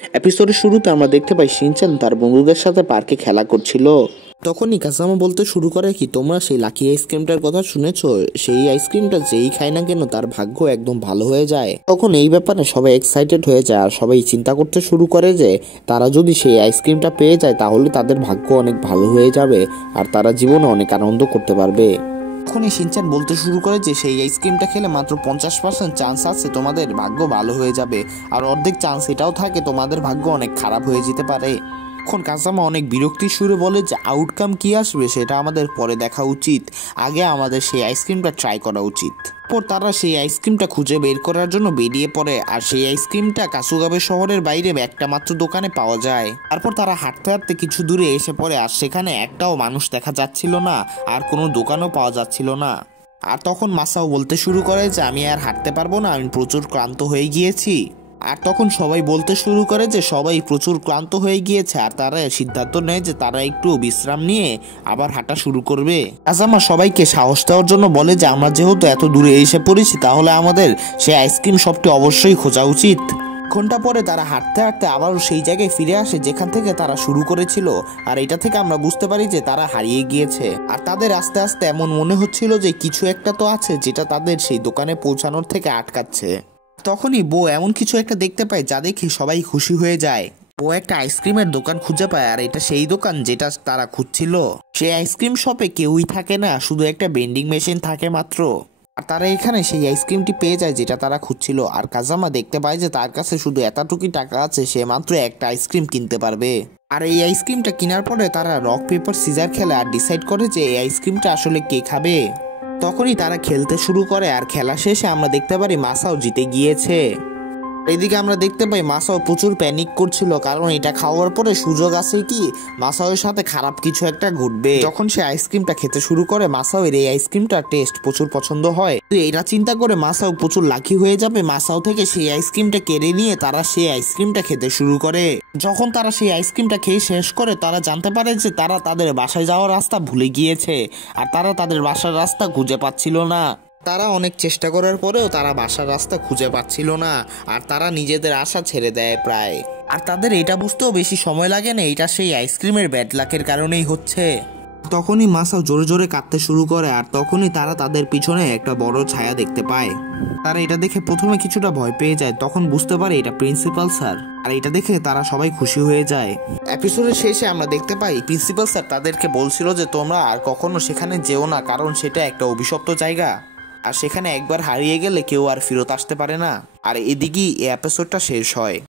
এপিসোডের শুরুতে আমরা দেখতে পাই শিনচান তার বন্ধুদের সাথে পার্কে খেলা করছিল। তখনই কাজামা বলতে শুরু করে কি তোমরা সেই লাকি আইসক্রিমটার কথা শুনেছো? সেই আইসক্রিমটা যেই খায় না কেন তার ভাগ্য একদম ভালো হয়ে যায়। তখন এই ব্যাপারে সবাই এক্সাইটেড হয়ে যায় আর সবাই চিন্তা করতে শুরু করে যে তারা যদি সেই আইসক্রিমটা পেয়ে যায় তাহলে তাদের ভাগ্য অনেক ভালো হয়ে যাবে আর তারা জীবনে অনেক আনন্দ করতে পারবে। তখনই শিনচান বলতে শুরু করে যে সেই আইসক্রিমটা খেলে মাত্র 50% চান্স আছে তোমাদের ভাগ্য ভালো হয়ে যাবে, আর অর্ধেক চান্স এটাও থাকে তোমাদের ভাগ্য অনেক খারাপ হয়ে যেতে পারে। তখন কাজামা অনেক বিরক্তির সুরে বলে যে আউটকাম কি আসবে সেটা আমাদের পরে দেখা উচিত, আগে আমাদের সেই আইসক্রিমটা ট্রাই করা উচিত। পর তারা সেই আইসক্রিমটা খুঁজে বের করার জন্য বেরিয়ে পড়ে আর সেই আইসক্রিমটা কাসুগাবে শহরের বাইরে একটা মাত্র দোকানে পাওয়া যায়। তারপর তারা হাঁটতে হাঁটতে কিছু দূরে এসে পড়ে আর সেখানে একটাও মানুষ দেখা যাচ্ছিল না আর কোনো দোকানও পাওয়া যাচ্ছিল না। আর তখন মাসাও বলতে শুরু করে যে আমি আর হাঁটতে পারবো না, আমি প্রচুর ক্লান্ত হয়ে গিয়েছি। আর তখন সবাই বলতে শুরু করে যে সবাই প্রচুর ক্লান্ত হয়ে গিয়েছে আর তারা সিদ্ধান্ত নেয় যে তারা একটু বিশ্রাম নিয়ে আবার হাঁটা শুরু করবে। কাজামা সবাইকে সাহস দেওয়ার জন্য বলে যে আমরা যেহেতু এত দূরে এসে পড়েছি তাহলে আমাদের সেই আইসক্রিম শপটি অবশ্যই খোঁজা উচিত। ঘন্টা পরে তারা হাঁটতে হাঁটতে আবারও সেই জায়গায় ফিরে আসে যেখান থেকে তারা শুরু করেছিল, আর এটা থেকে আমরা বুঝতে পারি যে তারা হারিয়ে গিয়েছে। আর তাদের আস্তে আস্তে এমন মনে হচ্ছিল যে কিছু একটা তো আছে যেটা তাদের সেই দোকানে পৌঁছানোর থেকে আটকাচ্ছে। তখনই বউ এমন কিছু একটা দেখতে পায় যা দেখে সবাই খুশি হয়ে যায়। ও একটা আইসক্রিমের দোকান খুঁজে পায় আর এটা সেই দোকান যেটা তারা খুঁজছিল। সেই আইসক্রিম শপে কেউই থাকে না, শুধু একটা বেন্ডিং মেশিন থাকে মাত্র। আর তারা এখানে সেই আইসক্রিমটি পেয়ে যায় যেটা তারা খুঁজছিল। আর কাজামা দেখতে পায় যে তার কাছে শুধু এতটুকুই টাকা আছে, সে মাত্র একটা আইসক্রিম কিনতে পারবে। আর এই আইসক্রিমটা কেনার পরে তারা রক পেপার সিজার খেলে আর ডিসাইড করে যে এই আইসক্রিমটা আসলে কে খাবে। তখনই তারা খেলতে শুরু করে আর খেলা শেষে আমরা দেখতে পারি মাসাও জিতে গিয়েছে। এদিকে আমরা দেখতে পাই মাসাও প্রচুর প্যানিক করছিল, কারণ এটা খাওয়ার পরে সুযোগ আছে কি মাসাওয়ের সাথে খারাপ কিছু একটা ঘটবে। যখন সে আইসক্রিমটা খেতে শুরু করে মাসাওয়ের এই আইসক্রিমটা টেস্ট প্রচুর পছন্দ হয়, তো এটা চিন্তা করে মাসাও প্রচুর লাকি হয়ে যাবে। মাসাও থেকে সেই আইসক্রিমটা কেড়ে নিয়ে তারা সেই আইসক্রিমটা খেতে শুরু করে। যখন তারা সেই আইসক্রিমটা খেয়ে শেষ করে তারা জানতে পারে যে তারা তাদের বাসায় যাওয়ার রাস্তা ভুলে গিয়েছে আর তারা তাদের বাসার রাস্তা খুঁজে পাচ্ছিল না। তারা অনেক চেষ্টা করার পরেও তারা বাসার রাস্তা খুঁজে পাচ্ছিল না আর তারা নিজেদের আশা ছেড়ে দেয় প্রায়। আর তাদের এটা বুঝতেও বেশি সময় লাগে না, এটা সেই আইসক্রিমের ব্যাড লাকের কারণেই হচ্ছে। তখনই মাসাও জোরে জোরে কাঁদতে শুরু করে আর তখনই তারা তাদের পিছনে একটা বড় ছায়া দেখতে পায়। তারা এটা দেখে প্রথমে কিছুটা ভয় পেয়ে যায়, তখন বুঝতে পারে এটা প্রিন্সিপাল স্যার। আর এটা দেখে তারা সবাই খুশি হয়ে যায়। এপিসোডের শেষে আমরা দেখতে পাই প্রিন্সিপাল স্যার তাদেরকে বলছিল যে তোমরা আর কখনো সেখানে যেও না, কারণ সেটা একটা অভিশপ্ত জায়গা আর সেখানে একবার হারিয়ে গেলে কেউ আর ফেরত আসতে পারে না। আর এদিকেই এই এপিসোডটা শেষ হয়।